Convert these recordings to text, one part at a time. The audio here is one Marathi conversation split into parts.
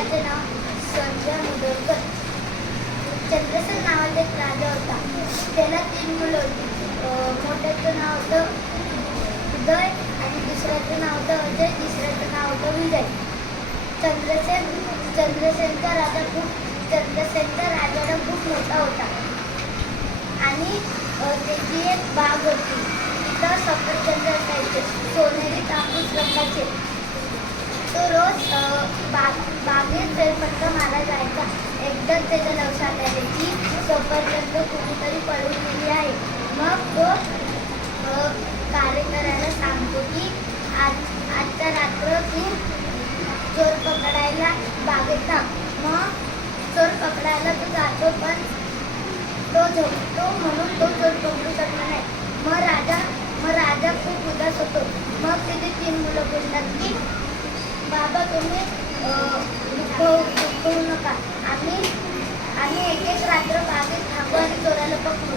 राजाचे नाव संजय मुदगल. चंद्रसेन नावाचा एक राजा होता. त्याला 3 मुलं होती. मोठ्याचं नाव होतं उदय आणि दुसऱ्याचं नाव होतं अजय, तिसऱ्याचं नाव होतं विजय. चंद्रसेनचा राजा खूप मोठा होता आणि त्याची एक बाग होती. तिथं सफरचंद असायचे, सोनेरी कापूस रंगाचे. तो रोज बागेत फेरफटका मारा जायचा. एकदा त्याच्या लक्षात आले की सफरचंद कुठेतरी पळून गेली आहे. मग तो कार्यकर्त्याला सांगतो की आजच्या रात्र तू चोर पकडायला बागेत थांब. मग चोर पकडायला तो जातो, पण तो झोपतो म्हणून तो चोर पकडू शकला नाही. मग राजा खूप उदास होतो. मग त्याची 3 मुलं बोलतात की बाबा तुम्ही दुःख होऊ नका. आम्ही एक रात्र बागेत थांबू आणि चोराला पकडू.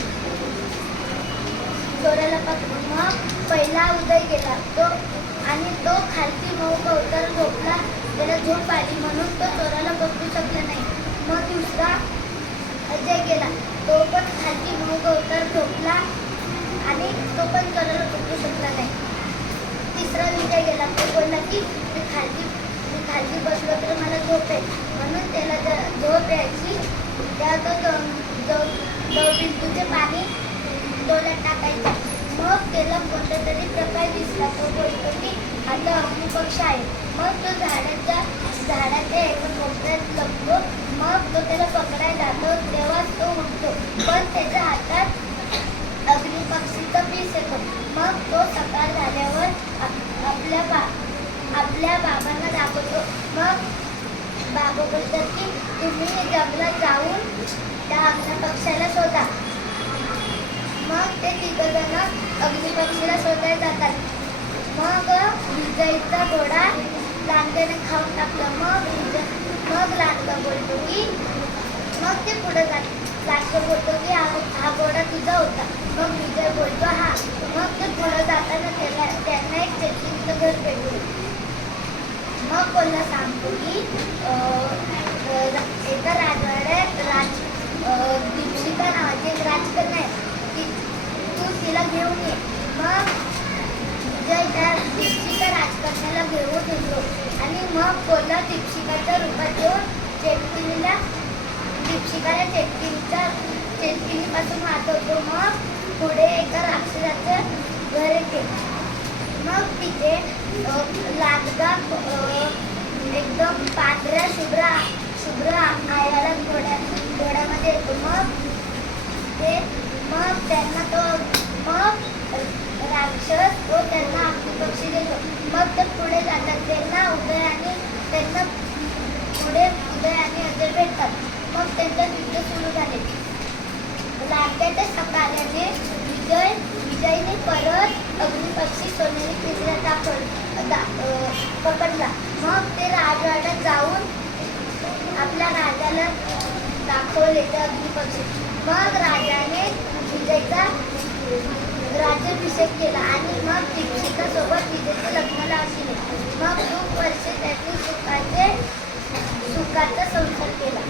मग पहिला उदय गेला तो खालती मऊ कवतर झोपला. त्याला झोप आली म्हणून तो चोराला पकडू शकला नाही. मग दुसरा अजय गेला. तो पण खालती मऊ कवतर झोपला आणि तो पण चोराला पकडू शकला नाही. तिसरा विजय गेला. तो बोलला की मी खालती बसलो तर मला झोप आहे, म्हणून त्याला झोप यायची. तेव्हा तो बिंदूचे पाणी डोळ्यात टाकायचा. मग त्याला कोणता तरी प्रकाश दिसला. तो बोलतो की आता अग्निपक्ष आहे. मग तो झाडाच्या एका कोपऱ्यात लपतो. मग तो त्याला पकडायला जातो. तेव्हाच तो उठतो, पण त्याच्या हातात अग्निपक्षीचं पीस येतो. मग तो सकाळ झाल्यावर आपल्या बाबांना दाखवतो. मग बाबा बोलतात की तुम्ही जंगलात जाऊन त्या अग्निपक्षाला शोधा. मग ते 3 जण अग्निपक्षीला शोधायला जातात. मग विजयचा घोडा लांडग्याने खाऊन टाकला. मग लांडगा बोलतो की मग ते पुढे लांडगा बोलतो की हा घोडा तुझा होता. मग विजय बोलतो हा. मग ते पुढे जाताना त्यांना एक चेटकीचं घर भेटलं. मग कोणाला सांगतो की एका राजवाड्यात दीपशिका नावाची एक राजकन्या आहे, तू तिला घेऊन ये. मग विजय त्या दीपशिका राजकन्याला घेऊन येतो आणि मग कोल्हा दीपशिकाच्या रूपात येऊन दीपशिकाला चेटकिनीपासून वाचवतो. मग पुढे एका राक्षसाचं घर येते. मग तिथे लांडगा एकदम पांढऱ्या शुभ्र आयाला घोड्यामध्ये येतो. मग राक्षस त्यांना अग्निपक्षी देतो. मग ते पुढे जातात. त्यांना उदय आणि अजय भेटतात. मग त्यांचं युद्ध सुरू झाले. लांडग्याच्या सकाळने विजयने परत अग्निपक्षी सोनेरी पिंजऱ्यात पकडला. मग ते राजवाड्यात जाऊन आपल्या राजाला दाखवले ते अग्निपक्षी. मग राजाने विजयचा राज्याभिषेक केला आणि मग दीपशिकासोबत विजयचे लग्न लावले. मग खूप वर्षे त्यांनी सुखाचा संसार केला.